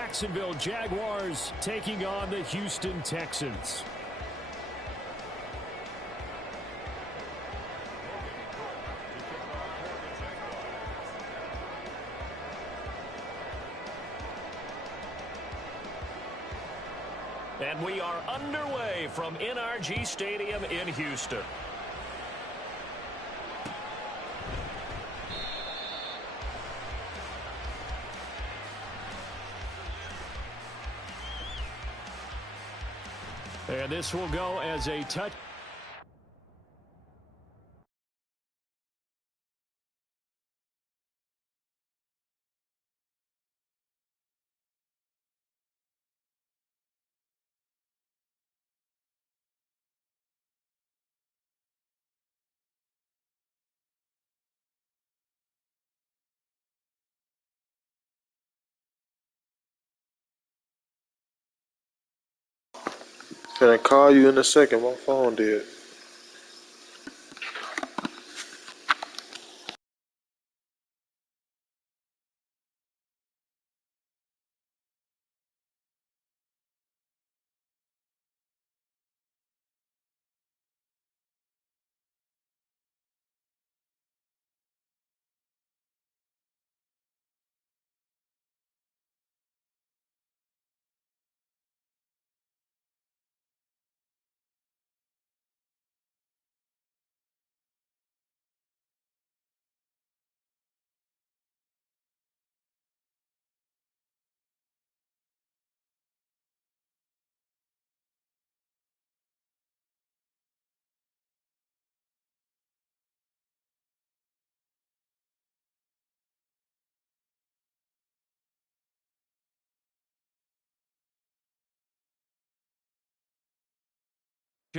Jacksonville Jaguars taking on the Houston Texans. And we are underway from NRG Stadium in Houston. And this will go as a touch. Can I call you in a second? My phone did.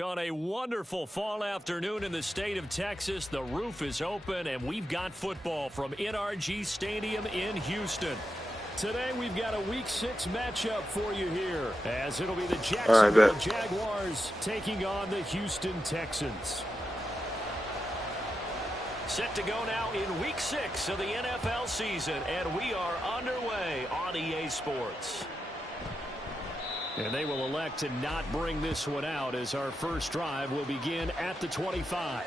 On a wonderful fall afternoon in the state of Texas, the roof is open, and we've got football from NRG Stadium in Houston. Today, we've got a Week 6 matchup for you here, as it'll be the Jacksonville Jaguars taking on the Houston Texans. Set to go now in Week 6 of the NFL season, and we are underway on EA Sports. And they will elect to not bring this one out, as our first drive will begin at the 25.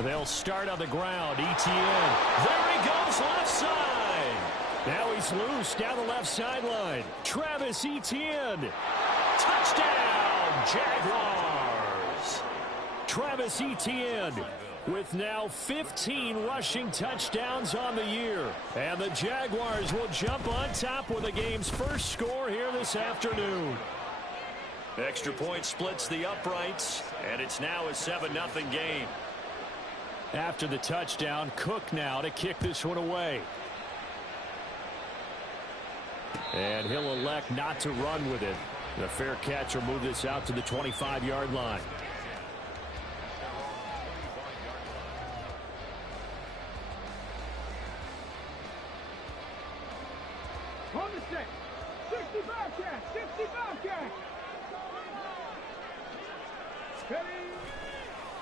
They'll start on the ground. Etienne. There he goes, left side. Now he's loose down the left sideline. Travis Etienne. Touchdown, Jaguars. Travis Etienne with now 15 rushing touchdowns on the year. And the Jaguars will jump on top with the game's first score here this afternoon. Extra point splits the uprights, and it's now a 7-0 game. After the touchdown, Cook now to kick this one away. And he'll elect not to run with it. The fair catch will move this out to the 25-yard line. On the 6, 60 Bobcat, 60 Bobcat. Ready.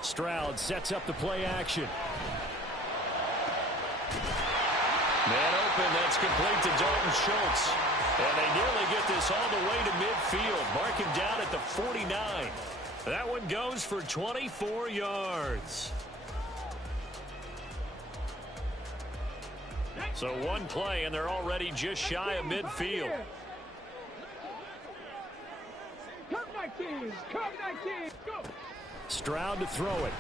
Stroud sets up the play action. Man open, that's complete to Dalton Schultz. And they nearly get this all the way to midfield. Mark him down at the 49. That one goes for 24 yards. So one play, and they're already just shy of midfield. Come 19, come 19, go. Stroud to throw it.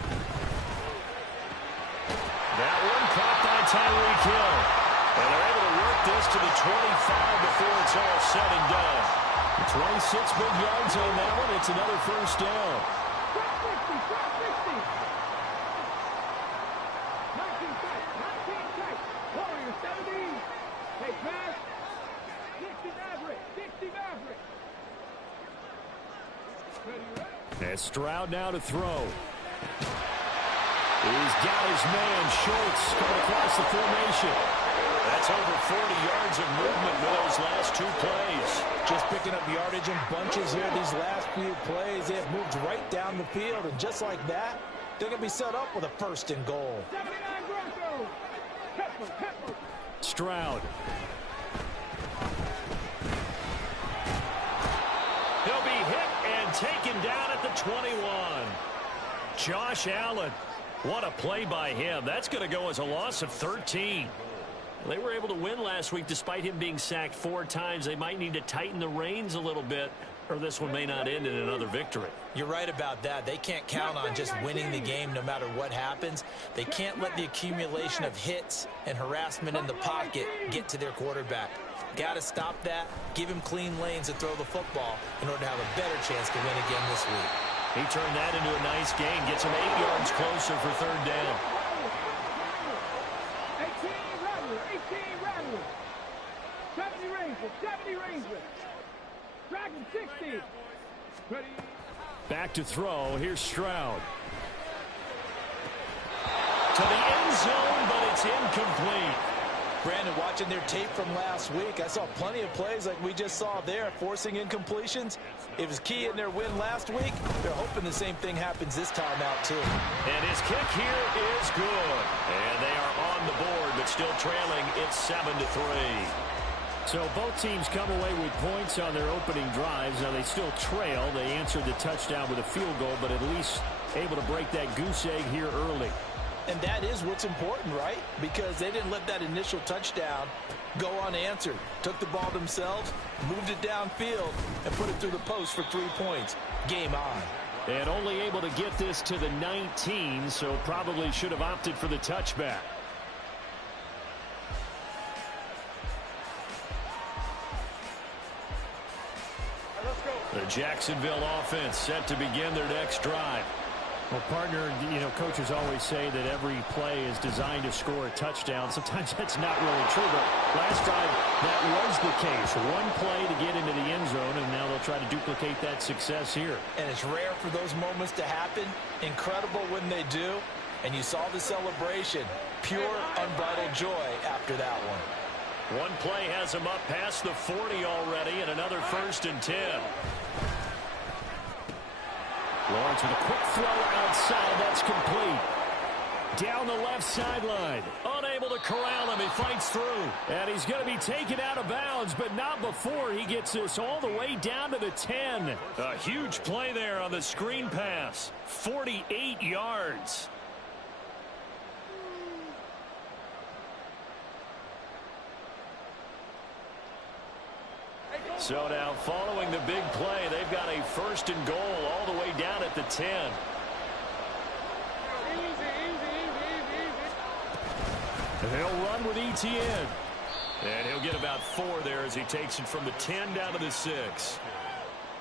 That one caught by Tyreek Hill. And they're able to work this to the 25 before it's all said and done. 26 big yards on that one. It's another first down. Drop 60, drop 60. 19 tight, 19 tight. Warrior 70. Hey, pass. 60 Maverick, 60 And Stroud now to throw. He's got his man, Schultz, coming across the formation. That's over 40 yards of movement with those last two plays. Just picking up yardage in bunches here these last few plays. They have moved right down the field, and just like that, they're going to be set up with a first and goal. Stroud. He'll be hit and taken down at the 21. Josh Allen. What a play by him. That's going to go as a loss of 13. They were able to win last week despite him being sacked 4 times. They might need to tighten the reins a little bit, or this one may not end in another victory. You're right about that. They can't count on just winning the game no matter what happens. They can't let the accumulation of hits and harassment in the pocket get to their quarterback. Got to stop that, give him clean lanes to throw the football in order to have a better chance to win again this week. He turned that into a nice gain, gets him 8 yards closer for third down. 70 Rangers. Dragon 60. Ready. Back to throw. Here's Stroud. To the end zone, but it's incomplete. Brandon, watching their tape from last week, I saw plenty of plays like we just saw there, forcing incompletions. It was key in their win last week. They're hoping the same thing happens this time out, too. And his kick here is good. And they are on the board, but still trailing. It's 7-3. So both teams come away with points on their opening drives. Now they still trail. They answered the touchdown with a field goal, but at least able to break that goose egg here early. And that is what's important, right? Because they didn't let that initial touchdown go unanswered. Took the ball themselves, moved it downfield, and put it through the post for 3 points. Game on. And only able to get this to the 19, so probably should have opted for the touchback. The Jacksonville offense set to begin their next drive. Well, partner, you know, coaches always say that every play is designed to score a touchdown. Sometimes that's not really true, but last drive that was the case. One play to get into the end zone, and now they'll try to duplicate that success here. And it's rare for those moments to happen. Incredible when they do. And you saw the celebration. Pure, unbridled joy after that one. One play has him up past the 40 already, and another 1st and 10. Lawrence with a quick throw outside. That's complete. Down the left sideline. Unable to corral him. He fights through. And he's going to be taken out of bounds, but not before he gets this all the way down to the 10. A huge play there on the screen pass. 48 yards. So now, following the big play, they've got a 1st and goal all the way down at the 10. And they'll run with ETN. And he'll get about 4 there as he takes it from the 10 down to the 6.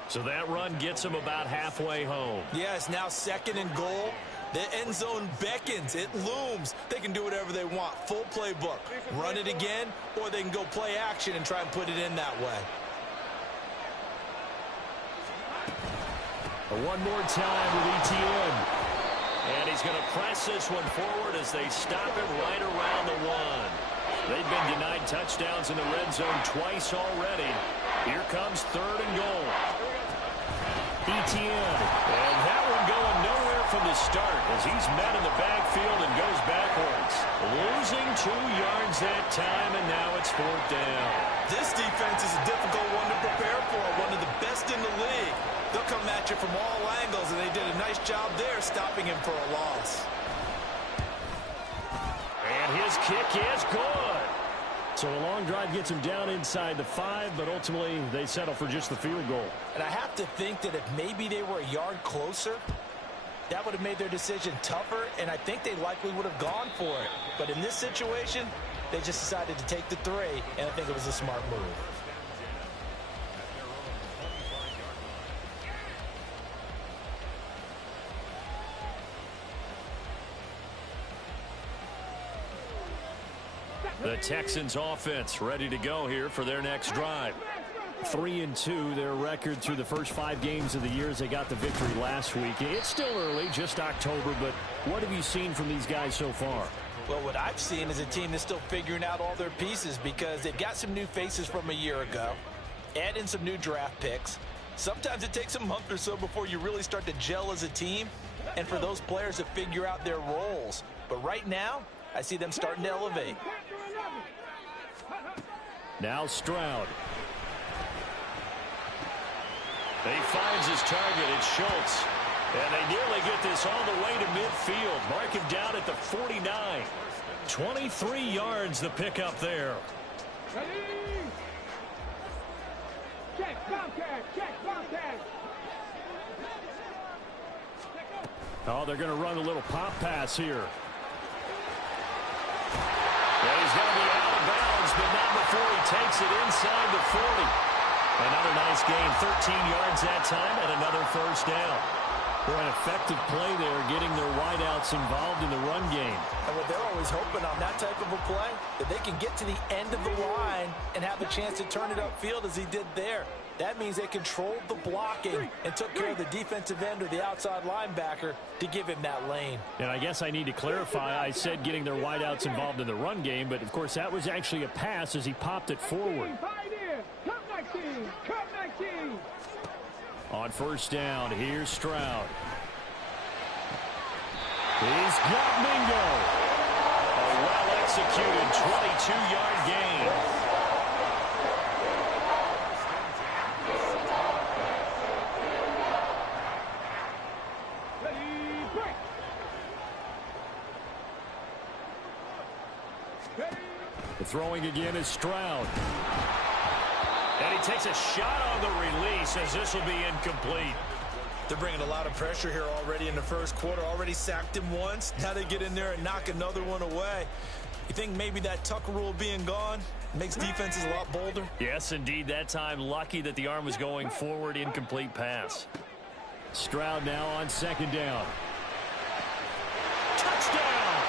So that run gets him about halfway home. Yeah, it's now 2nd and goal. The end zone beckons. It looms. They can do whatever they want. Full playbook. Run it again, or they can go play action and try and put it in that way. One more time with ETN. And he's going to press this one forward as they stop him right around the 1. They've been denied touchdowns in the red zone twice already. Here comes 3rd and goal. ETN. And that one going nowhere from the start as he's met in the backfield and goes backwards. Losing 2 yards that time, and now it's 4th down. This defense is a difficult one to prepare for. One of the best in the league. They'll come at you from all angles, and they did a nice job there stopping him for a loss. And his kick is good. So a long drive gets him down inside the 5, but ultimately they settle for just the field goal. And I have to think that if maybe they were a yard closer, that would have made their decision tougher, and I think they likely would have gone for it. But in this situation, they just decided to take the 3, and I think it was a smart move. The Texans offense ready to go here for their next drive. 3-2, their record through the first 5 games of the year as they got the victory last week. It's still early, just October, but what have you seen from these guys so far? Well, what I've seen is a team that's still figuring out all their pieces because they've got some new faces from a year ago, add in some new draft picks. Sometimes it takes a month or so before you really start to gel as a team and for those players to figure out their roles. But right now, I see them starting to elevate. Now Stroud. He finds his target. It's Schultz. And they nearly get this all the way to midfield. Mark him down at the 49. 23 yards the pickup there. Ready? Check, contact, check, contact. Oh, they're going to run a little pop pass here. Yeah, he's going to be out of bounds, but not before he takes it inside the 40. Another nice gain, 13 yards that time, and another first down. For an effective play there, getting their wideouts involved in the run game. And what they're always hoping on that type of a play, that they can get to the end of the line and have a chance to turn it upfield as he did there. That means they controlled the blocking and took care of the defensive end or the outside linebacker to give him that lane. And I guess I need to clarify, I said getting their wideouts involved in the run game, but of course that was actually a pass as he popped it forward. On first down, here's Stroud. He's got Mingo. A well-executed 22-yard gain. The throwing again is Stroud. And he takes a shot on the release as this will be incomplete. They're bringing a lot of pressure here already in the first quarter. Already sacked him once. Now they get in there and knock another one away. You think maybe that Tucker rule being gone makes defenses a lot bolder? Yes, indeed. That time, lucky that the arm was going forward. Incomplete pass. Stroud now on second down. Touchdown!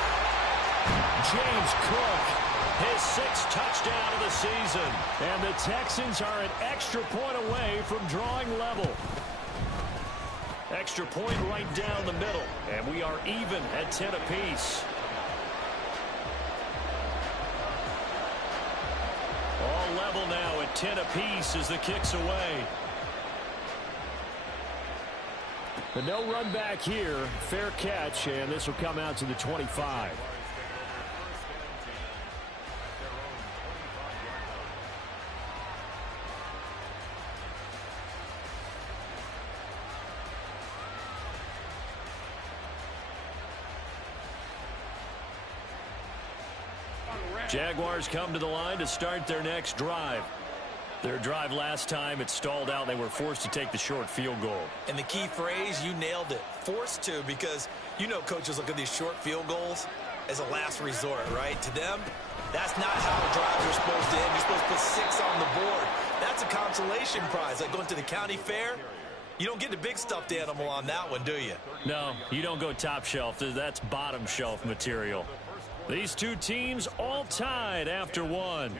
James Cook. His 6th touchdown of the season. And the Texans are an extra point away from drawing level. Extra point right down the middle. And we are even at 10 apiece. All level now at 10 apiece as the kick's away. But no run back here. Fair catch, and this will come out to the 25. Jaguars come to the line to start their next drive. Their drive last time, it stalled out. They were forced to take the short field goal. And the key phrase, you nailed it. Forced to, because you know coaches look at these short field goals as a last resort, right? To them, that's not how drives are supposed to end. You're supposed to put 6 on the board. That's a consolation prize. Like going to the county fair, you don't get the big stuffed animal on that one, do you? No, you don't go top shelf. That's bottom shelf material. These two teams all tied after one.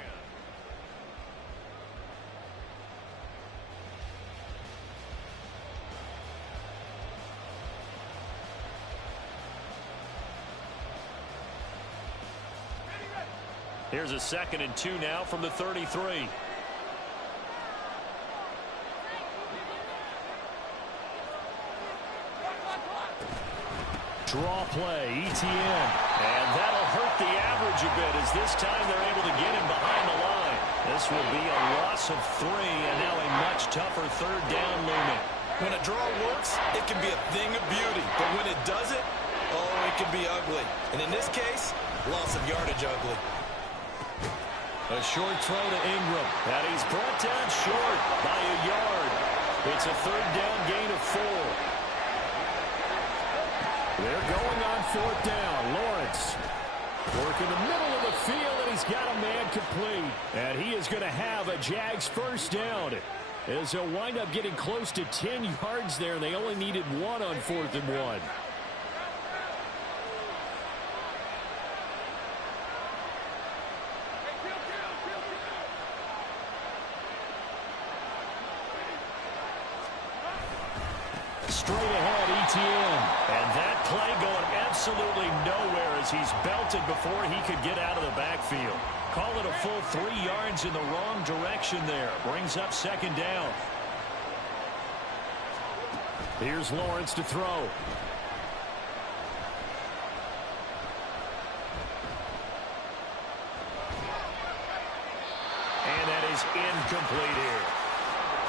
Here's a 2nd and 2 now from the 33. Draw play, ETN. And that'll hurt the average a bit as this time they're able to get him behind the line. This will be a loss of 3 and now a much tougher 3rd down looming. When a draw works, it can be a thing of beauty. But when it doesn't, oh, it can be ugly. And in this case, loss of yardage ugly. A short throw to Ingram. And he's brought down short by a yard. It's a 3rd down gain of 4. They're going on 4th down. Lawrence working the middle of the field, and he's got a man complete. And he is going to have a Jags 1st down. As they'll wind up getting close to 10 yards there. They only needed 1 on 4th and 1. Straight ahead, ETN. And that play going absolutely nowhere as he's belted before he could get out of the backfield. Call it a full 3 yards in the wrong direction there. Brings up second down. Here's Lawrence to throw. And that is incomplete here.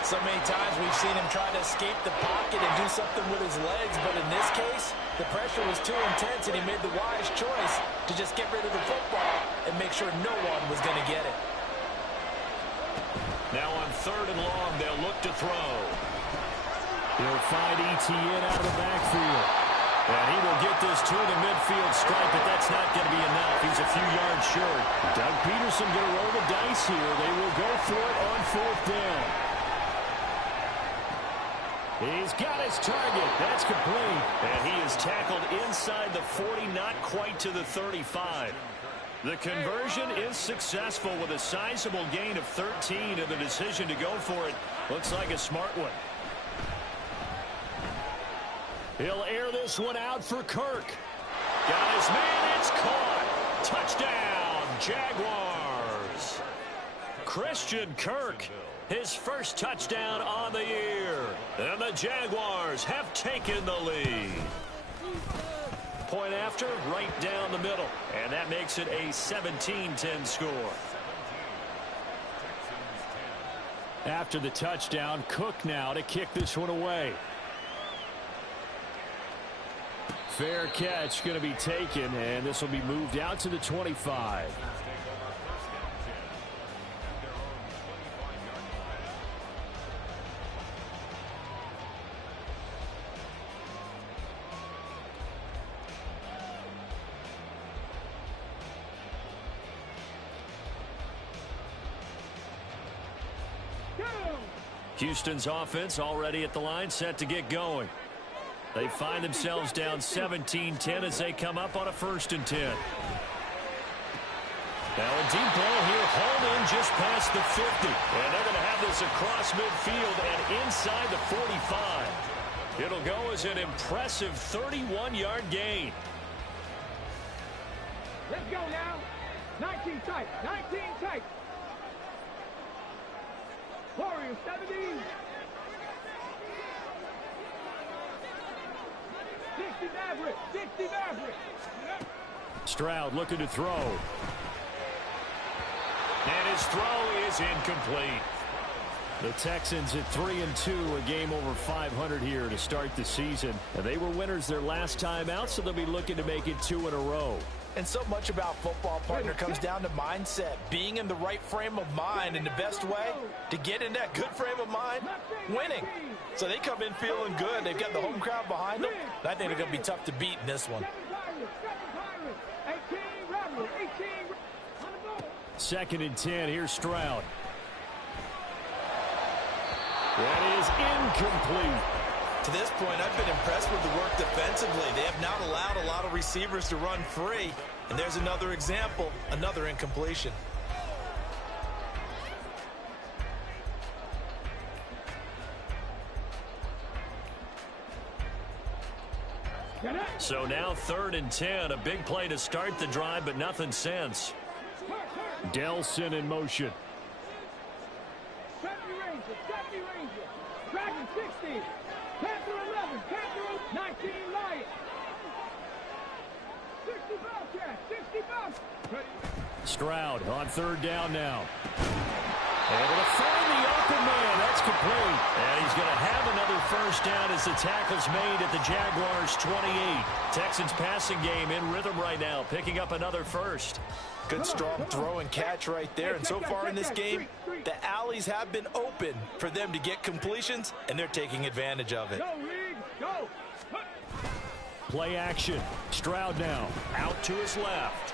So many times we've seen him try to escape the pocket and do something with his legs, but in this case, the pressure was too intense and he made the wise choice to just get rid of the football and make sure no one was going to get it. Now on 3rd and long, they'll look to throw. He'll find ETN out of the backfield. And he will get this to the midfield stripe, but that's not going to be enough. He's a few yards short. Doug Peterson going to roll the dice here. They will go for it on 4th down. He's got his target. That's complete. And he is tackled inside the 40, not quite to the 35. The conversion is successful with a sizable gain of 13, and the decision to go for it looks like a smart one. He'll air this one out for Kirk. Got his man. It's caught. Touchdown, Jaguars. Christian Kirk, his first touchdown on the year. And the Jaguars have taken the lead. Point after, right down the middle. And that makes it a 17-10 score. After the touchdown, Cook now to kick this one away. Fair catch going to be taken, and this will be moved out to the 25. Houston's offense already at the line, set to get going. They find themselves down 17-10 as they come up on a 1st and 10. Now a deep ball here, hauled in just past the 50. And they're going to have this across midfield and inside the 45. It'll go as an impressive 31-yard gain. Let's go now. 19 tight. 19 tight. Warriors 17. 60 Maverick. 60 Maverick. Stroud looking to throw. And his throw is incomplete. The Texans at 3-2, a game over 500 here to start the season. And they were winners their last time out, so they'll be looking to make it 2 in a row. And so much about football, partner, comes down to mindset, being in the right frame of mind, and the best way to get in that good frame of mind, winning. So they come in feeling good. They've got the home crowd behind them. I think they're going to be tough to beat in this one. 2nd and 10, here's Stroud. That is incomplete. To this point, I've been impressed with the work defensively. They have not allowed a lot of receivers to run free. And there's another example, another incompletion. So now 3rd and 10, a big play to start the drive, but nothing since. Delson in motion. 70 Ranger. Dragon 60. Panther 11. Panther 19 Lion. 60 Bobcat. 60 Bobcat. Stroud on 3rd down now. Able to find the open man. That's complete. And he's going to have another 1st down as the tackle's made at the Jaguars 28. Texans passing game in rhythm right now, picking up another 1st. Good strong throw and catch right there. And so far in this game, the alleys have been open for them to get completions, and they're taking advantage of it. Go, Reed. Go. Play action. Stroud now out to his left.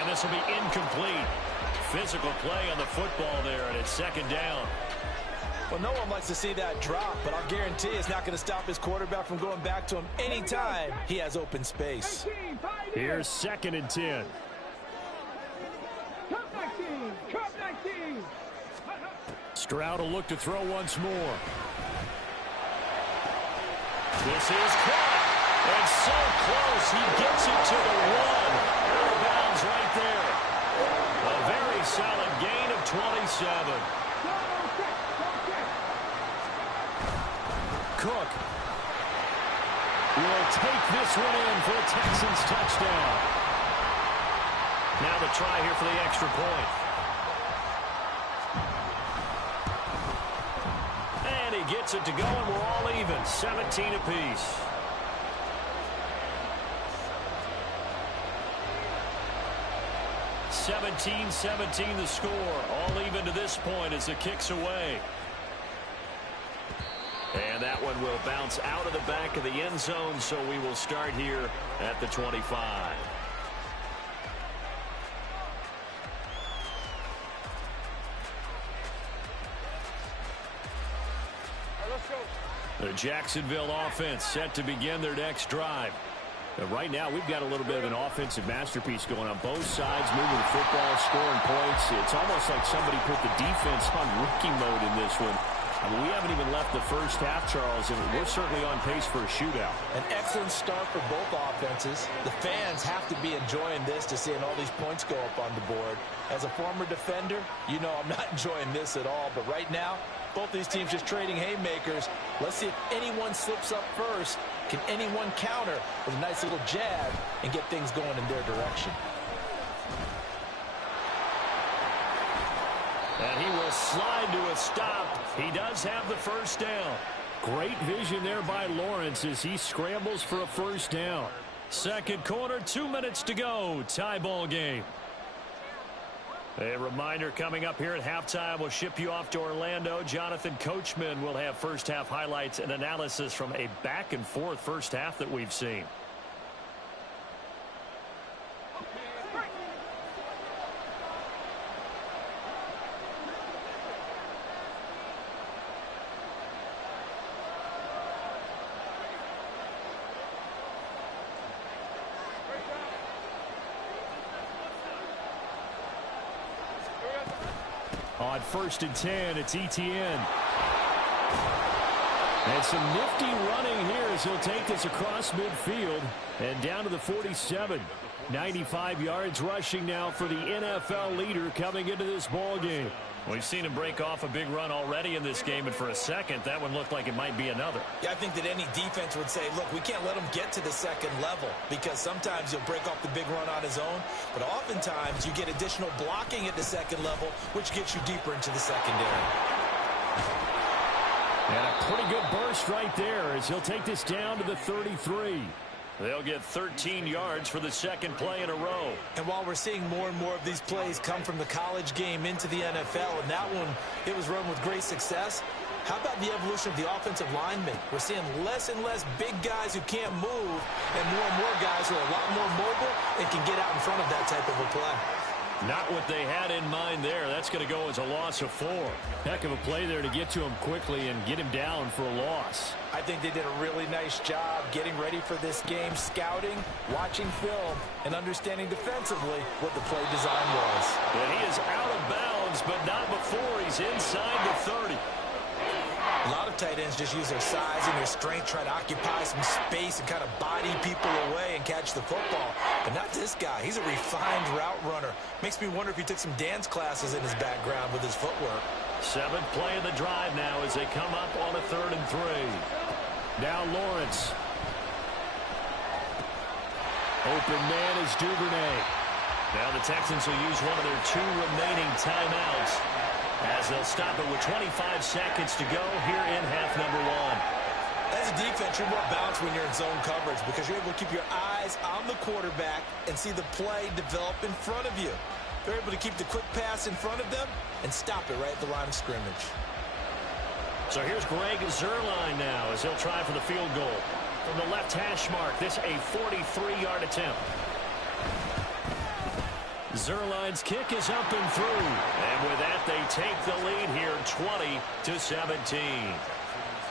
And this will be incomplete. Physical play on the football there, and it's 2nd down. Well, no one likes to see that drop, but I'll guarantee it's not going to stop his quarterback from going back to him anytime he has open space. Here's 2nd and 10. Cup 19. Cup 19. Stroud will look to throw once more. This is caught. And so close, he gets it to the 1. Out of bounds right there. A very solid gain of 27. Cook will take this one in for a Texans touchdown. Now the try here for the extra point. And he gets it to go, and we're all even, 17 apiece. (17-17) the score. All even to this point as the kick's away. And that one will bounce out of the back of the end zone, so we will start here at the 25. The Jacksonville offense set to begin their next drive. Right now, we've got a little bit of an offensive masterpiece going on both sides, moving the football, scoring points. It's almost like somebody put the defense on rookie mode in this one. I mean, we haven't even left the first half, Charles, and we're certainly on pace for a shootout. An excellent start for both offenses. The fans have to be enjoying this to seeing all these points go up on the board. As a former defender, you know I'm not enjoying this at all. But right now, both these teams just trading haymakers. Let's see if anyone slips up first. Can anyone counter with a nice little jab and get things going in their direction? And he will slide to a stop. He does have the first down. Great vision there by Lawrence as he scrambles for a first down. Second quarter, 2 minutes to go. Tie ball game. A reminder coming up here at halftime. We'll ship you off to Orlando. Jonathan Coachman will have first half highlights and analysis from a back and forth first half that we've seen. On 1st and 10, it's Etienne. And some nifty running here as he'll take this across midfield and down to the 47. 95 yards rushing now for the NFL leader coming into this ball game. We've seen him break off a big run already in this game, and for a second, that one looked like it might be another. Yeah, I think that any defense would say, look, we can't let him get to the second level because sometimes he'll break off the big run on his own, but oftentimes you get additional blocking at the second level, which gets you deeper into the secondary. And a pretty good burst right there as he'll take this down to the 33. They'll get 13 yards for the second play in a row. And while we're seeing more and more of these plays come from the college game into the NFL, and that one, it was run with great success, how about the evolution of the offensive linemen? We're seeing less and less big guys who can't move and more guys who are a lot more mobile and can get out in front of that type of a play. Not what they had in mind there. That's going to go as a loss of 4. Heck of a play there to get to him quickly and get him down for a loss. I think they did a really nice job getting ready for this game, scouting, watching film, and understanding defensively what the play design was. And he is out of bounds, but not before he's inside the 30. A lot of tight ends just use their size and their strength, try to occupy some space and kind of body people away and catch the football. But not this guy. He's a refined route runner. Makes me wonder if he took some dance classes in his background with his footwork. 7th play of the drive now as they come up on a 3rd and 3. Now Lawrence. Open man is Duvernay. Now the Texans will use one of their 2 remaining timeouts as they'll stop it with 25 seconds to go here in half number 1. As a defense, you're more balanced when you're in zone coverage because you're able to keep your eyes on the quarterback and see the play develop in front of you. They're able to keep the quick pass in front of them and stop it right at the line of scrimmage. So here's Greg Zuerlein now as he'll try for the field goal. From the left hash mark, this a 43-yard attempt. Zuerlein's kick is up and through. And with that, they take the lead here 20-17.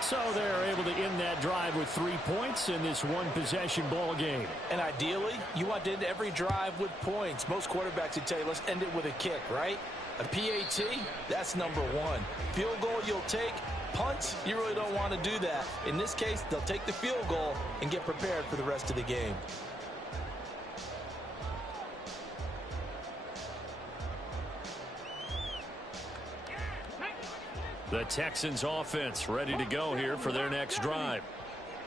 So they're able to end that drive with 3 points in this one-possession ball game. And ideally, you want to end every drive with points. Most quarterbacks would tell you, let's end it with a kick, right? A PAT, that's number 1. Field goal you'll take, punts, you really don't want to do that. In this case, they'll take the field goal and get prepared for the rest of the game. The Texans offense ready to go here for their next drive.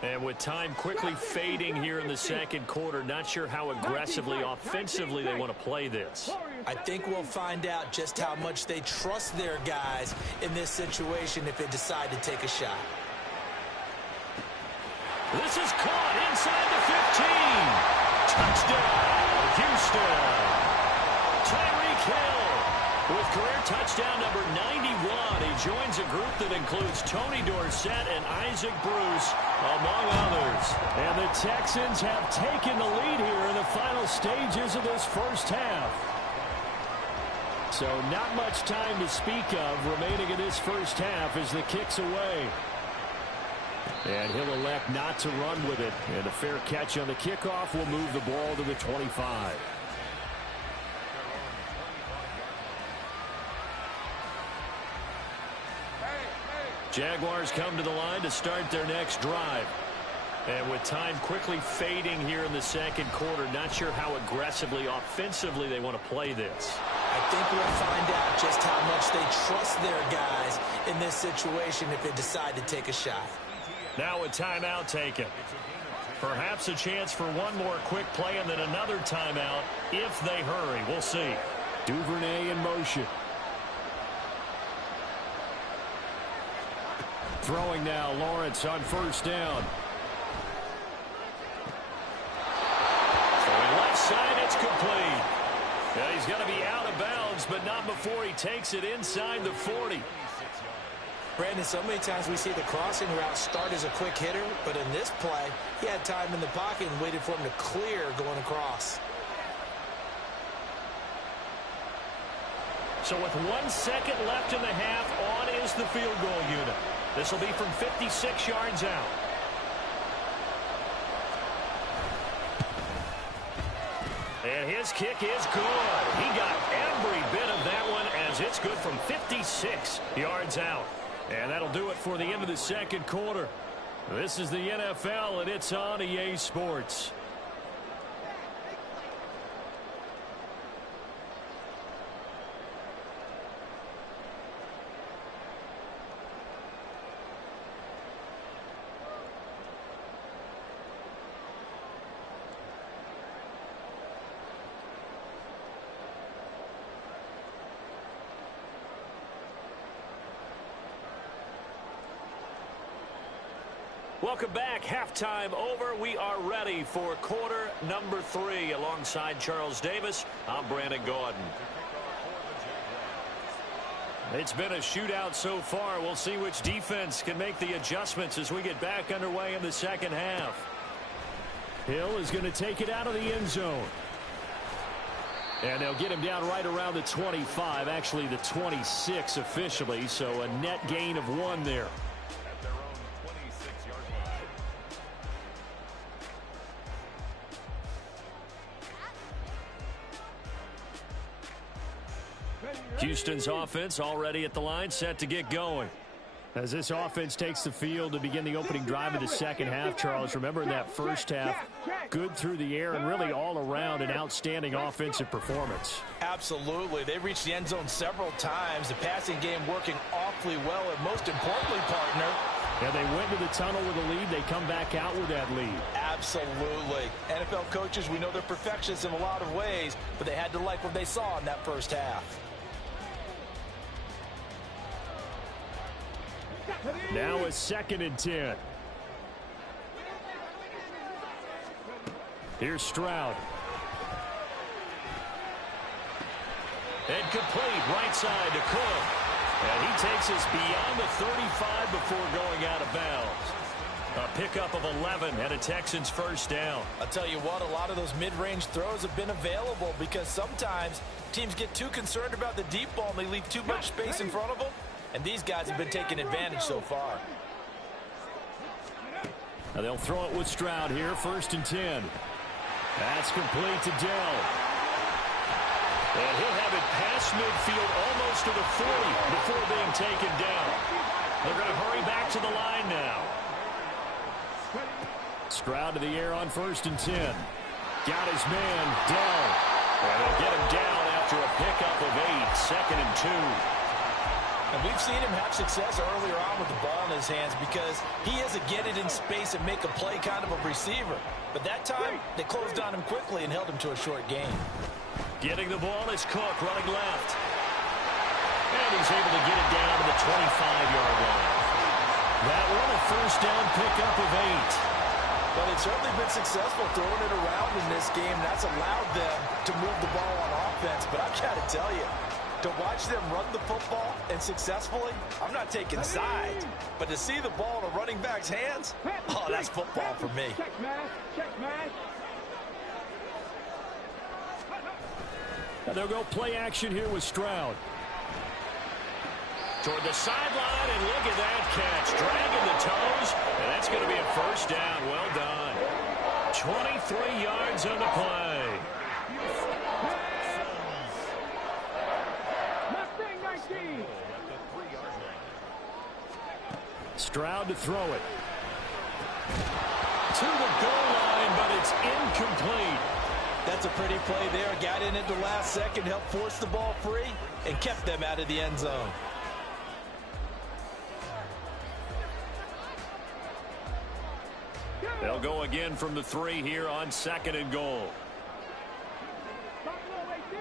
And with time quickly fading here in the second quarter, not sure how aggressively, offensively they want to play this. I think we'll find out just how much they trust their guys in this situation if they decide to take a shot. This is caught inside the 15. Touchdown, Houston. Tyreek Hill with career touchdown number 91. He joins a group that includes Tony Dorsett and Isaac Bruce, among others. And the Texans have taken the lead here in the final stages of this first half. So not much time to speak of remaining in this first half as the kick's away. And he'll elect not to run with it. And a fair catch on the kickoff will move the ball to the 25. Jaguars come to the line to start their next drive. And with time quickly fading here in the second quarter, not sure how aggressively, offensively they want to play this. I think we'll find out just how much they trust their guys in this situation if they decide to take a shot. Now a timeout taken. Perhaps a chance for one more quick play and then another timeout if they hurry. We'll see. Duvernay in motion. Throwing now, Lawrence on first down. Throwing left side, it's complete. Yeah, he's got to be out of bounds, but not before he takes it inside the 40. Brandon, so many times we see the crossing route start as a quick hitter, but in this play, he had time in the pocket and waited for him to clear going across. So with 1 second left in the half, on is the field goal unit. This will be from 56 yards out. And his kick is good. He got every bit of that one as it's good from 56 yards out. And that'll do it for the end of the second quarter. This is the NFL, and it's on EA Sports. Welcome back. Halftime over. We are ready for quarter number 3. Alongside Charles Davis, I'm Brandon Gordon. It's been a shootout so far. We'll see which defense can make the adjustments as we get back underway in the second half. Hill is going to take it out of the end zone. And they'll get him down right around the 25, actually the 26 officially, so a net gain of 1 there. Houston's offense already at the line, set to get going. As this offense takes the field to begin the opening drive of the second half, Charles, remember in that first half, good through the air and really all around an outstanding offensive performance. Absolutely. They reached the end zone several times. The passing game working awfully well, and most importantly, partner, yeah, they went to the tunnel with a lead. They come back out with that lead. Absolutely. NFL coaches, we know they're perfectionists in a lot of ways, but they had to like what they saw in that first half. Now a 2nd and 10. Here's Stroud. And complete right side to Cook. And he takes us beyond the 35 before going out of bounds. A pickup of 11 and a Texans first down. I'll tell you what, a lot of those mid-range throws have been available because sometimes teams get too concerned about the deep ball and they leave too much space in front of them. And these guys have been taking advantage so far. Now they'll throw it with Stroud here, 1st and 10. That's complete to Dell. And he'll have it past midfield almost to the 40 before being taken down. They're going to hurry back to the line now. Stroud to the air on 1st and 10. Got his man, Dell. And they'll get him down after a pickup of 8, 2nd and 2. And we've seen him have success earlier on with the ball in his hands because he is a get it in space and make a play kind of a receiver. But that time, they closed on him quickly and held him to a short gain. Getting the ball is Cook running left. And he's able to get it down to the 25-yard line. That one a 1st down pickup of 8. Well, they've certainly been successful throwing it around in this game. That's allowed them to move the ball on offense. But I've got to tell you, to watch them run the football and successfully, I'm not taking sides. But to see the ball in a running back's hands, oh, that's football for me. Check man. Check man. They'll go play action here with Stroud. Toward the sideline, and look at that catch. Dragging the toes, and that's going to be a 1st down. Well done. 23 yards on the play. Mustang 19. Stroud to throw it. To the goal line, but it's incomplete. That's a pretty play there. Got in at the last second, helped force the ball free, and kept them out of the end zone. They'll go again from the 3 here on 2nd and goal. Buffalo 18.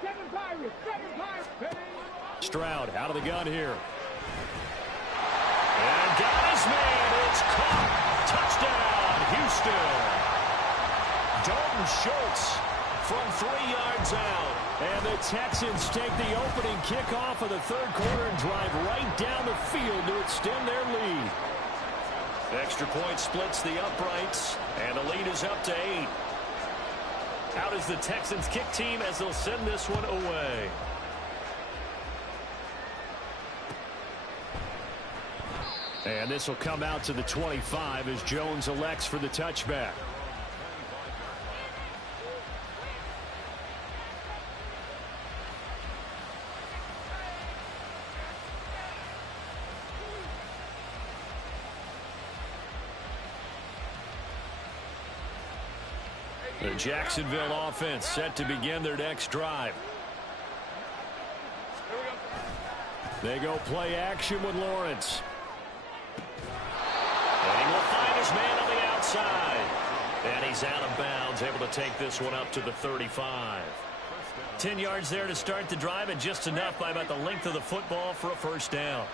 7 Pirates. 7 Pirates. Stroud out of the gun here. And got his man. It's caught. Touchdown, Houston. Dalton Schultz from 3 yards out. And the Texans take the opening kickoff of the 3rd quarter and drive right down the field to extend their lead. Extra point splits the uprights, and the lead is up to 8. Out is the Texans kick team as they'll send this one away. And this will come out to the 25 as Jones elects for the touchback. The Jacksonville offense set to begin their next drive. They go play action with Lawrence. And he will find his man on the outside. And he's out of bounds, able to take this one up to the 35. 10 yards there to start the drive, and just enough by about the length of the football for a 1st down.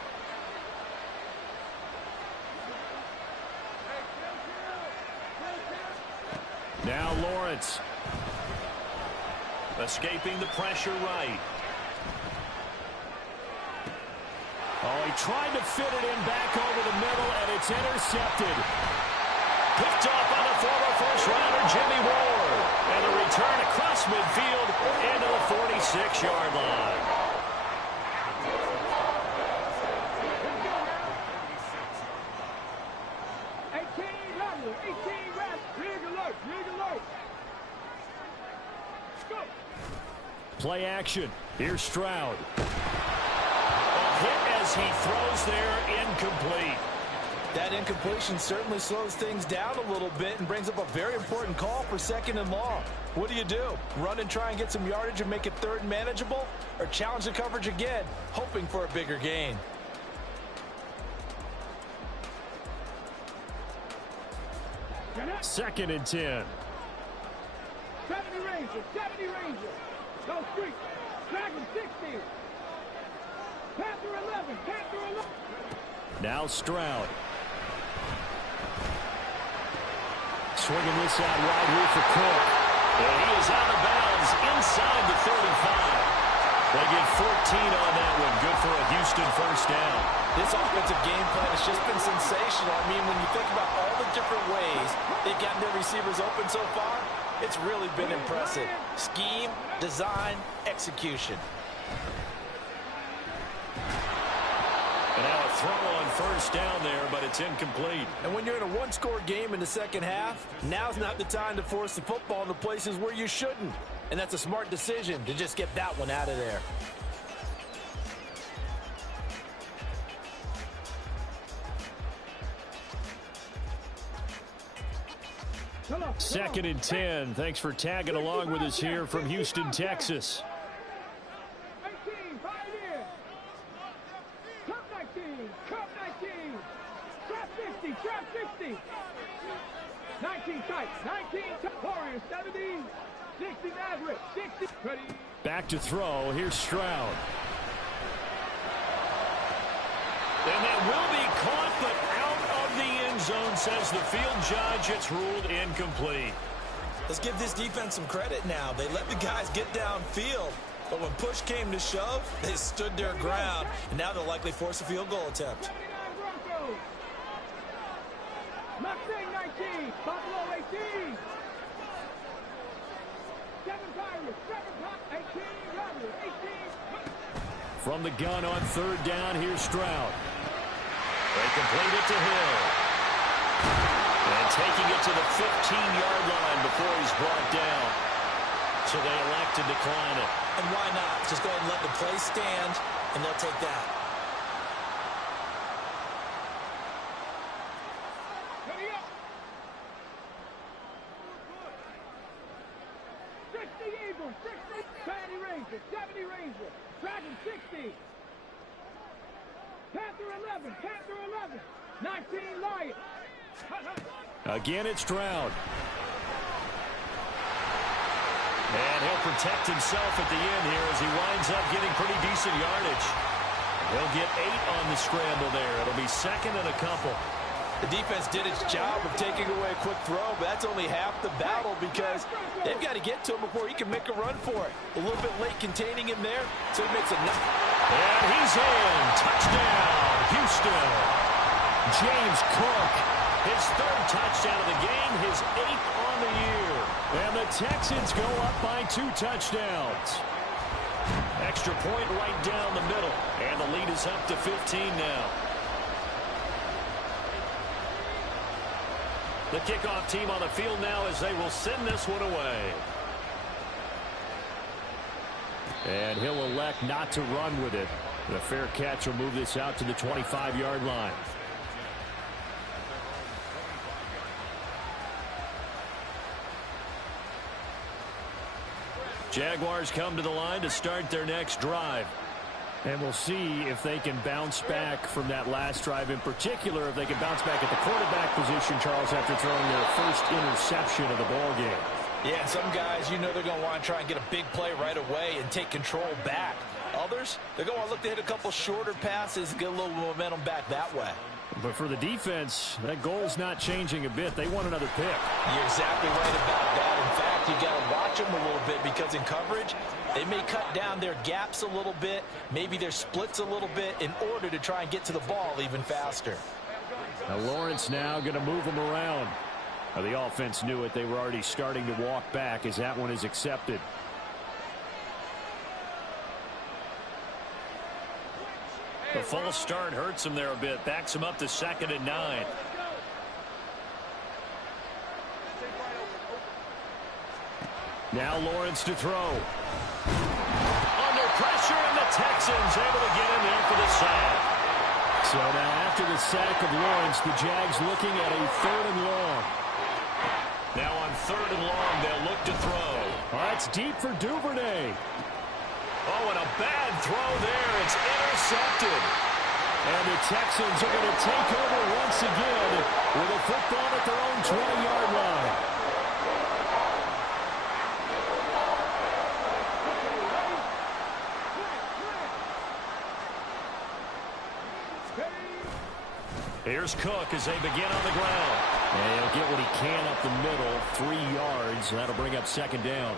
Now Lawrence. Escaping the pressure right. Oh, he tried to fit it in back over the middle, and it's intercepted. Picked off by the former 1st-rounder, Jimmy Ward. And the return across midfield into the 46-yard line. Play action. Here's Stroud. A hit as he throws there, incomplete. That incompletion certainly slows things down a little bit and brings up a very important call for 2nd and long. What do? Run and try and get some yardage and make it 3rd and manageable? Or challenge the coverage again, hoping for a bigger gain? Second and 10. 70 Rangers. 70 Rangers. Go street. Dragon 60. Panther 11. Panther 11. Now Stroud. Swinging this out wide here for Cook. And he is out of bounds inside the 35. They get 14 on that one. Good for a Houston 1st down. This offensive game plan has just been sensational. I mean, when you think about all the different ways they've gotten their receivers open so far, it's really been impressive. Scheme, design, execution. And now a throw on 1st down there, but it's incomplete. And when you're in a 1-score game in the 2nd half, now's not the time to force the football in the places where you shouldn't. And that's a smart decision to just get that one out of there. 2nd and 10. Thanks for tagging along with us here from Houston, Texas. 18, Pioneer. Cup 19, Cup 19. Trap 50, Trap 60. 19 tight, 19 tight. Warriors 70, 60 Maverick, 60. Ready. Back to throw. Here's Stroud. And that will be caught, but out of the end zone, says the field judge. It's ruled incomplete. Let's give this defense some credit now. They let the guys get downfield, but when push came to shove, they stood their ground, and now they'll likely force a field goal attempt. 79 Broncos. Mustang 19, Buffalo 18. 7 Pirates, 7 Pirates, 18, Rebels, 18. From the gun on 3rd down, here's Stroud. They complete it to Hill. And taking it to the 15-yard line before he's brought down. So they elect to decline it. And why not? Just go ahead and let the play stand, and they'll take that. Ready up. 60 Eagles, 60 70 Rangers, 70 Rangers, Dragon 60. Panther 11, Panther 11, 19 Lions. Again, it's Stroud. And he'll protect himself at the end here as he winds up getting pretty decent yardage. He'll get 8 on the scramble there. It'll be 2nd and a couple. The defense did its job of taking away a quick throw, but that's only half the battle because they've got to get to him before he can make a run for it. A little bit late containing him there, so he makes a nice. And he's in. Touchdown, Houston. James Cook, his 3rd touchdown of the game, his 8th on the year. And the Texans go up by 2 touchdowns. Extra point right down the middle. And the lead is up to 15 now. The kickoff team on the field now as they will send this one away. And he'll elect not to run with it. And a fair catch will move this out to the 25-yard line. Jaguars come to the line to start their next drive. And we'll see if they can bounce back from that last drive, in particular if they can bounce back at the quarterback position, Charles, after throwing their first interception of the ballgame. Yeah, some guys, you know they're going to want to try and get a big play right away and take control back. Others, they're going to look to hit a couple shorter passes and get a little momentum back that way. But for the defense, that goal's not changing a bit. They want another pick. You're exactly right about that. In fact, you got to watch them a little bit because in coverage, they may cut down their gaps a little bit, maybe their splits a little bit in order to try and get to the ball even faster. Now Lawrence now going to move them around. Now the offense knew it. They were already starting to walk back as that one is accepted. The false start hurts him there a bit. Backs him up to 2nd and 9. Now Lawrence to throw. Under pressure, and the Texans able to get in there for the sack. So now after the sack of Lawrence, the Jags looking at a 3rd and long. Now on 3rd and long, they'll look to throw. Oh, that's deep for Duvernay. Oh, and a bad throw there. It's intercepted. And the Texans are going to take over once again with a football at their own 20-yard line. Here's Cook as they begin on the ground. And he'll get what he can up the middle, 3 yards. That'll bring up 2nd down.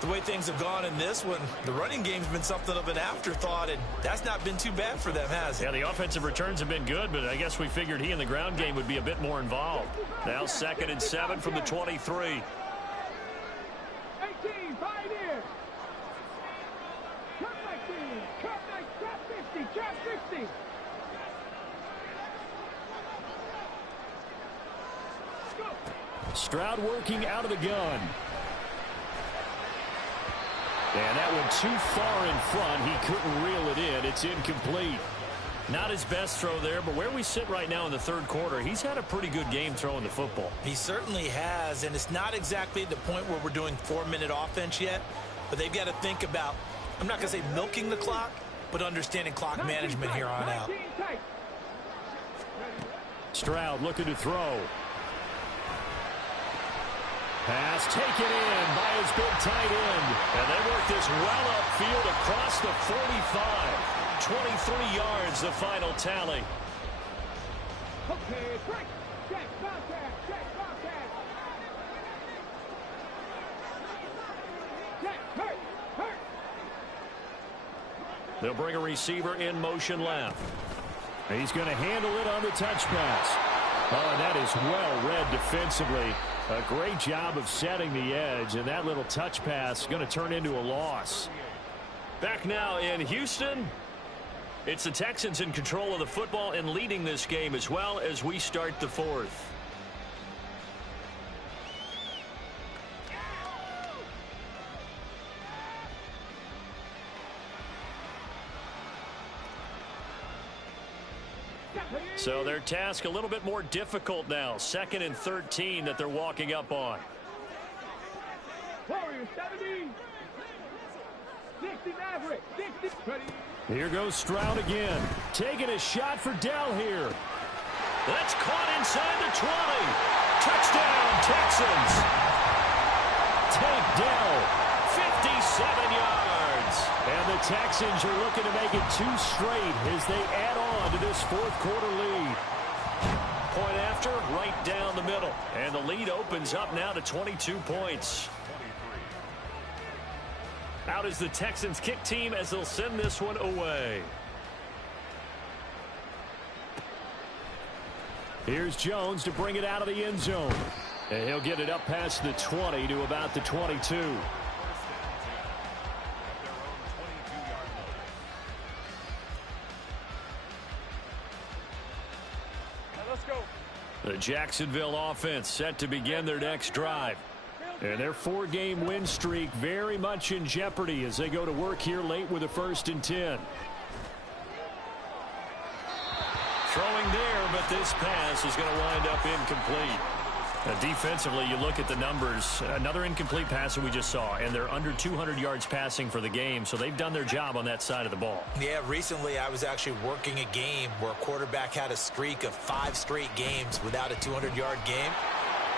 The way things have gone in this one, the running game's been something of an afterthought, and that's not been too bad for them, has it? Yeah, the offensive returns have been good, but I guess we figured he in the ground game would be a bit more involved. Now 2nd and 7 from the 23. 18, Pioneer. Cup 19, Cup 19, Trap 50, Trap 60. Stroud working out of the gun. And that one too far in front. He couldn't reel it in. It's incomplete. Not his best throw there, but where we sit right now in the third quarter, he's had a pretty good game throwing the football. He certainly has, and it's not exactly the point where we're doing 4-minute offense yet, but they've got to think about, I'm not going to say milking the clock, but understanding clock management here on out. Stroud looking to throw. Pass taken in by his big tight end. And they work this well upfield across the 45. 23 yards, the final tally. Okay, break. Check, contact. Check, contact. Check, hurt, hurt. They'll bring a receiver in motion left. He's going to handle it on the touch pass. Oh, and that is well read defensively. A great job of setting the edge, and that little touch pass is going to turn into a loss. Back now in Houston, it's the Texans in control of the football and leading this game as well as we start the fourth. So their task a little bit more difficult now. 2nd and 13 that they're walking up on. Warriors 70. 60 Maverick. 60. Here goes Stroud again. Taking a shot for Dell here. That's caught inside the 20. Touchdown, Texans. Take Dell. 57 yards. And the Texans are looking to make it 2 straight as they add on to this fourth quarter lead. Point after, right down the middle. And the lead opens up now to 22 points. Out is the Texans kick team as they'll send this one away. Here's Jones to bring it out of the end zone. And he'll get it up past the 20 to about the 22. Let's go. The Jacksonville offense set to begin their next drive. And their 4-game win streak very much in jeopardy as they go to work here late with a 1st and 10. Throwing there, but this pass is going to wind up incomplete. Defensively, you look at the numbers. Another incomplete pass that we just saw, and they're under 200 yards passing for the game, so they've done their job on that side of the ball. Yeah, recently I was actually working a game where a quarterback had a streak of 5 straight games without a 200-yard game.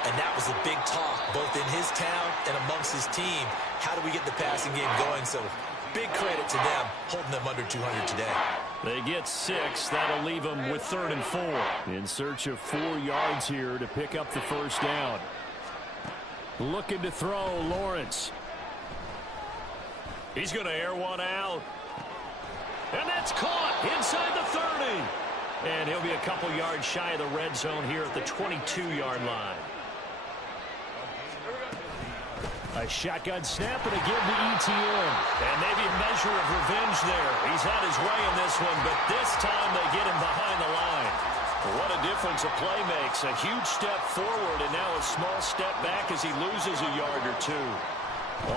And that was a big talk, both in his town and amongst his team. How do we get the passing game going? So big credit to them, holding them under 200 today. They get 6. That'll leave them with 3rd and 4. In search of 4 yards here to pick up the first down. Looking to throw, Lawrence. He's going to air one out. And that's caught inside the 30. And he'll be a couple yards shy of the red zone here at the 22-yard line. A shotgun snap and a give to ETN. And maybe a measure of revenge there. He's had his way in this one, but this time they get him behind the line. What a difference a play makes. A huge step forward and now a small step back as he loses a yard or 2.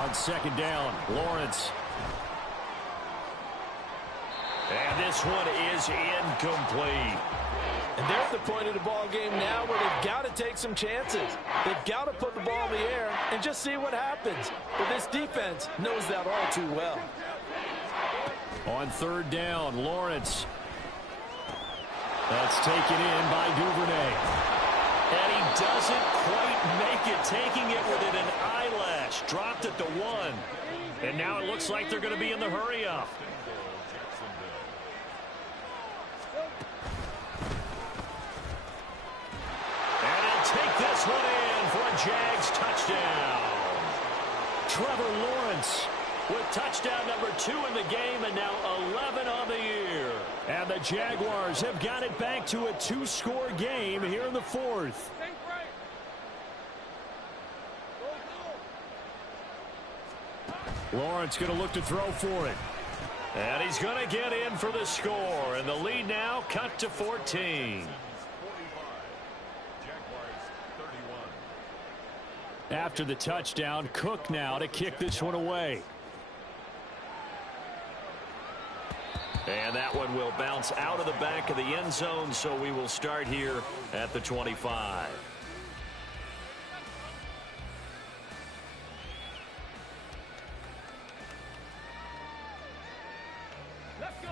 On 2nd down, Lawrence. And this one is incomplete. And they're at the point of the ball game now where they've got to take some chances. They've got to put the ball in the air and just see what happens. But this defense knows that all too well. On 3rd down, Lawrence. That's taken in by Duvernay. And he doesn't quite make it, taking it within an eyelash. Dropped at the 1. And now it looks like they're going to be in the hurry-up. Take this one in for a Jags touchdown. Trevor Lawrence with touchdown number 2 in the game and now 11 on the year. And the Jaguars have got it back to a 2-score game here in the 4th. Lawrence going to look to throw for it. And he's going to get in for the score. And the lead now cut to 14. After the touchdown, Cook now to kick this one away. And that one will bounce out of the back of the end zone, so we will start here at the 25. Let's go.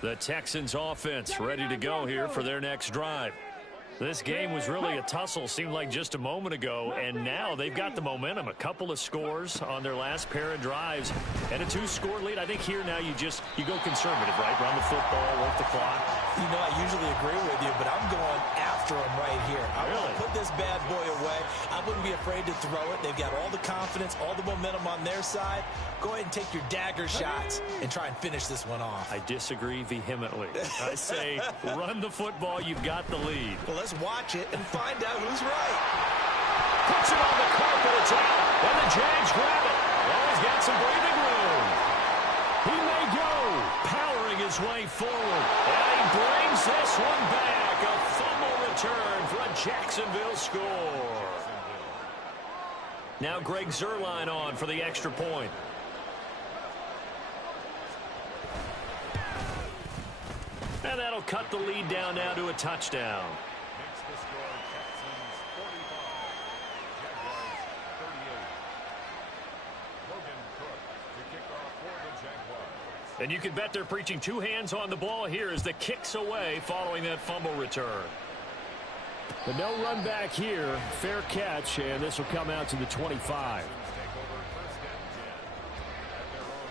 The Texans offense ready to go here for their next drive. This game was really a tussle, seemed like just a moment ago, and now they've got the momentum. A couple of scores on their last pair of drives and a 2-score lead. I think here now you go conservative, right? Run the football, work the clock. You know, I usually agree with you, but I'm going after him right here. I want to put this bad boy away. I wouldn't be afraid to throw it. They've got all the confidence, all the momentum on their side. Go ahead and take your dagger shots and try and finish this one off. I disagree vehemently. I say run the football. You've got the lead. Well, let's watch it and find out who's right. Puts it on the carpet. It's out. And the Jags grab it. Well, he's got some breathing room. He may go. Powering his way forward. And he brings this one back. A fumble return for a Jacksonville score. Now Greg Zuerlein on for the extra point. And that'll cut the lead down now to a touchdown. Makes the score Texans 45, Jaguars 38. Logan Cook to kick off for the Jaguars. And you can bet they're preaching two hands on the ball here as the kick's away following that fumble return. But no run back here. Fair catch, and this will come out to the 25. Take over first and 10 at their own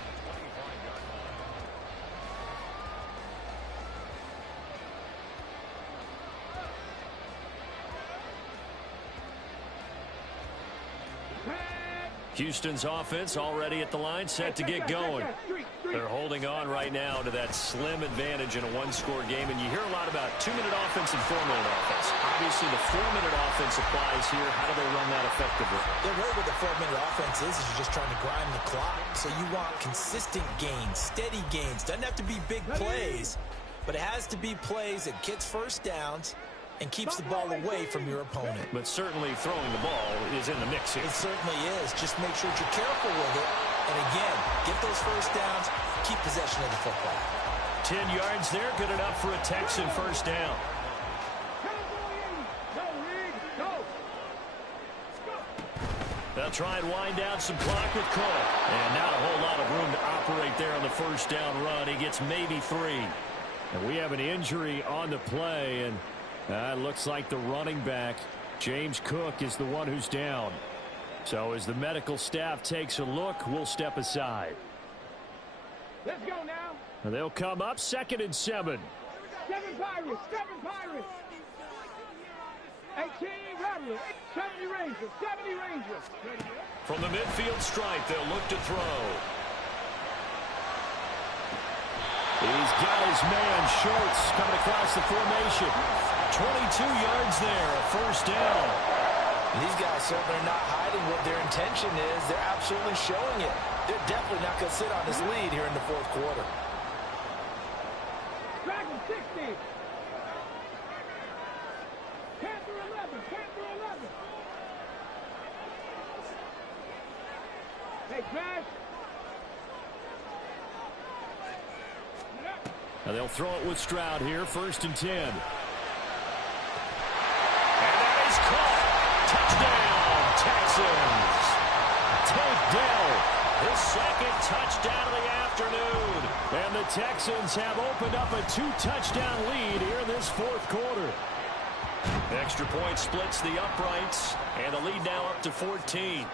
25-yard line. Houston's offense already at the line, set to get going. They're holding on right now to that slim advantage in a one-score game, and you hear a lot about 2-minute offense and 4-minute offense. Obviously, the 4-minute offense applies here. How do they run that effectively? They're really what the 4-minute offense is you're just trying to grind the clock. So you want consistent gains, steady gains. Doesn't have to be big plays, but it has to be plays that gets first downs and keeps the ball away from your opponent. But certainly throwing the ball is in the mix here. It certainly is. Just make sure that you're careful with it. And again, get those first downs, keep possession of the football. 10 yards there, good enough for a Texan first down. They'll try and wind down some clock with Cook. And not a whole lot of room to operate there on the first down run. He gets maybe 3. And we have an injury on the play, and it looks like the running back, James Cook, is the one who's down. So as the medical staff takes a look, we'll step aside. Let's go now. And they'll come up 2nd and 7. 7 Pirates, 7 Pirates. 18 Rattlers, 70 Rangers, 70 Rangers. From the midfield stripe, they'll look to throw. He's got his man, Schultz, coming across the formation. 22 yards there, a first down. These guys certainly are not hiding what their intention is. They're absolutely showing it. They're definitely not going to sit on this lead here in the fourth quarter. Dragon 60. Panther 11, Panther 11. Hey, Crash. Now they'll throw it with Stroud here, 1st and 10. And that is caught. Touchdown, Texans. Take Dell, his 2nd touchdown of the afternoon. And the Texans have opened up a 2-touchdown lead here in this 4th quarter. Extra point splits the uprights, and the lead now up to 14.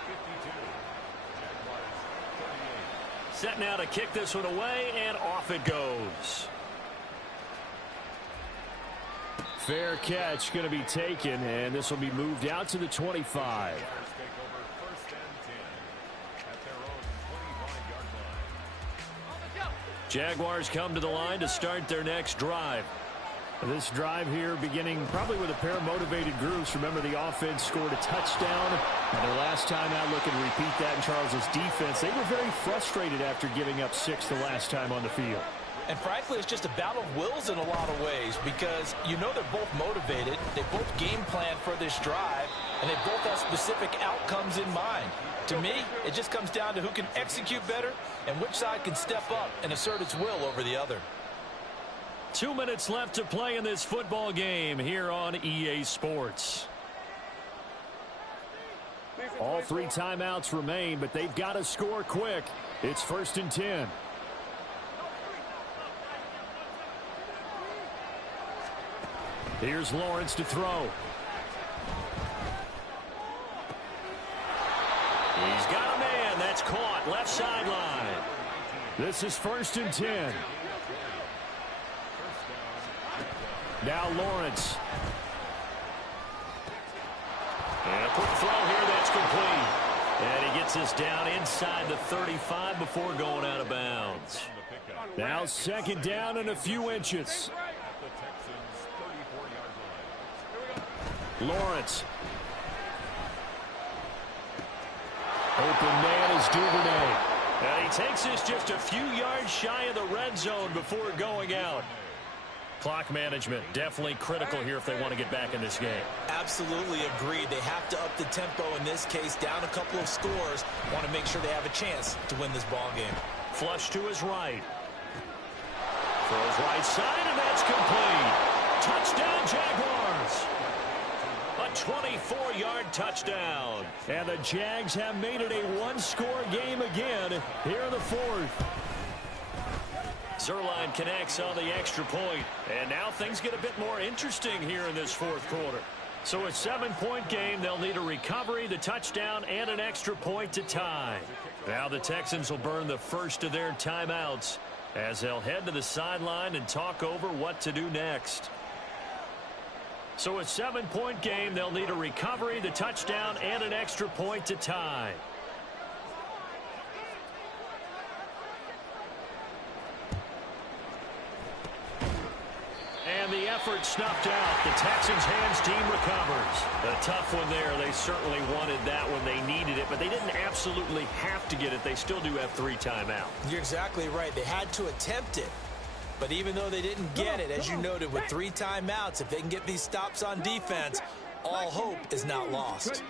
Set now to kick this one away, and off it goes. Fair catch going to be taken, and this will be moved out to the 25. Jaguars come to the line to start their next drive. This drive here beginning probably with a pair of motivated groups. Remember, the offense scored a touchdown, and their last time out, look and repeat that in Charles's defense. They were very frustrated after giving up 6 the last time on the field. And frankly, it's just a battle of wills in a lot of ways because you know they're both motivated. They both game plan for this drive, and they both have specific outcomes in mind. To me, it just comes down to who can execute better and which side can step up and assert its will over the other. 2 minutes left to play in this football game here on EA Sports. All 3 timeouts remain, but they've got to score quick. It's 1st and 10. Here's Lawrence to throw. He's got a man. That's caught. Left sideline. This is 1st and 10. Now Lawrence. And a quick throw here. That's complete. And he gets us down inside the 35 before going out of bounds. Now 2nd down and a few inches. Lawrence. Open man is Duvernay. And he takes us just a few yards shy of the red zone before going out. Clock management definitely critical here if they want to get back in this game. Absolutely agreed. They have to up the tempo in this case, down a couple of scores. Want to make sure they have a chance to win this ball game. Flush to his right. Throws right side, and that's complete. Touchdown, Jaguars. A 24-yard touchdown. And the Jags have made it a one-score game again here in the 4th. Zerline connects on the extra point. And now things get a bit more interesting here in this 4th quarter. So a 7-point game. They'll need a recovery, the touchdown, and an extra point to tie. Now the Texans will burn the first of their timeouts as they'll head to the sideline and talk over what to do next. So a 7-point game. They'll need a recovery, the touchdown, and an extra point to tie. And the effort snuffed out. The Texans' hands team recovers. A tough one there. They certainly wanted that when they needed it, but they didn't absolutely have to get it. They still do have 3 timeouts. You're exactly right. They had to attempt it. But even though they didn't get it, as you noted, with 3 timeouts, if they can get these stops on defense, all hope is not lost.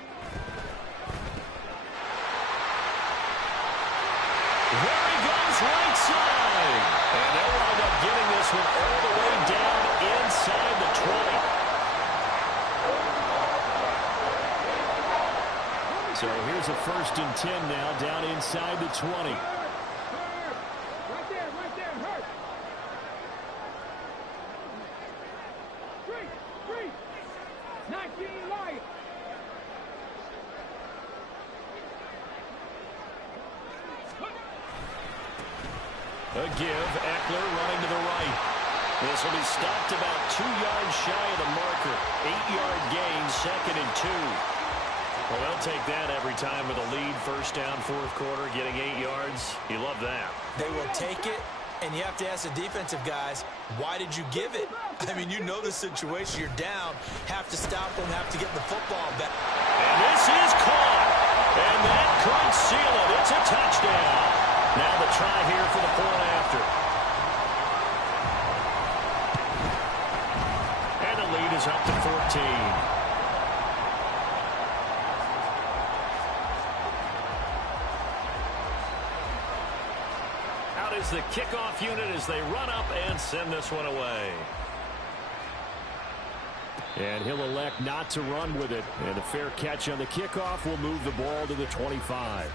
There he goes, right side. And they'll wind up getting this one all the way down inside the 20. So here's a 1st and 10 now, down inside the 20. Right there, hurt. 3, 19 Lions. A give, Eckler running to the right. This will be stopped about 2 yards shy of the marker. 8-yard gain, 2nd and 2. Well, they'll take that every time with a lead. 1st down, 4th quarter, getting 8 yards. You love that. They will take it, and you have to ask the defensive guys, why did you give it? I mean, you know the situation. You're down, have to stop them, have to get the football back. And this is caught. And that could seal it. It's a touchdown. Now the try here for the point after. And the lead is up to 14. Out is the kickoff unit as they run up and send this one away. And he'll elect not to run with it. And a fair catch on the kickoff will move the ball to the 25.